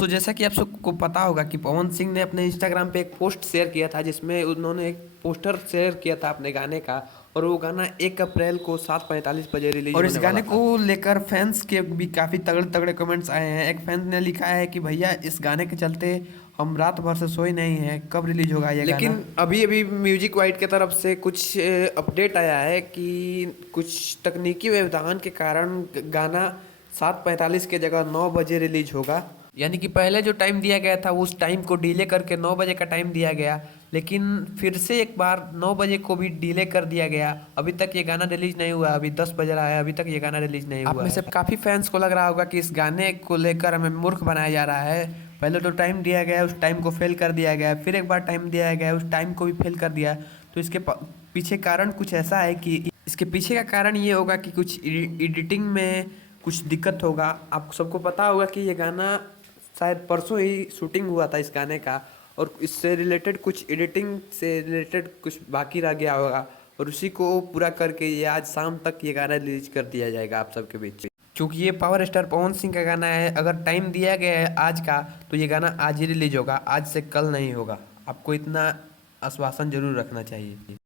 दोस्तों जैसा कि आप सबको पता होगा कि पवन सिंह ने अपने इंस्टाग्राम पे एक पोस्ट शेयर किया था जिसमें उन्होंने एक पोस्टर शेयर किया था अपने गाने का। और वो गाना 1 अप्रैल को 7:45 बजे रिलीज और इस होने गाने वाला को था। लेकर फैंस के भी काफी तगड़े तगड़े कमेंट्स आए हैं। एक फैन ने लिखा है कि भैया इस गाने के चलते हम रात भर से सोए नहीं हैं, कब रिलीज होगा ये गाना। लेकिन अभी अभी म्यूजिक वाइट की तरफ से कुछ अपडेट आया है कि कुछ तकनीकी व्यवधान के कारण गाना 7:45 के जगह 9 बजे रिलीज होगा। यानी कि पहले जो टाइम दिया गया था उस टाइम को डिले करके 9 बजे का टाइम दिया गया। लेकिन फिर से एक बार 9 बजे को भी डिले कर दिया गया। अभी तक ये गाना रिलीज नहीं हुआ। अभी 10 बज रहा है, अभी तक ये गाना रिलीज नहीं आप हुआ में है। से काफी फैंस को लग रहा होगा कि इस गाने को लेकर हमें मूर्ख बनाया जा रहा है। पहले तो टाइम दिया गया, उस टाइम को फेल कर दिया गया, फिर एक बार टाइम दिया गया, उस टाइम को भी फेल कर दिया। तो इसके पीछे कारण कुछ ऐसा है कि इसके पीछे का कारण ये होगा कि कुछ एडिटिंग में कुछ दिक्कत होगा। आप सबको पता होगा कि ये गाना शायद परसों ही शूटिंग हुआ था इस गाने का। और इससे रिलेटेड कुछ एडिटिंग से रिलेटेड कुछ बाकी रह गया होगा। और उसी को पूरा करके ये आज शाम तक ये गाना रिलीज कर दिया जाएगा आप सबके बीच। क्योंकि ये पावर स्टार पवन सिंह का गाना है, अगर टाइम दिया गया है आज का तो ये गाना आज ही रिलीज होगा, आज से कल नहीं होगा। आपको इतना आश्वासन जरूर रखना चाहिए।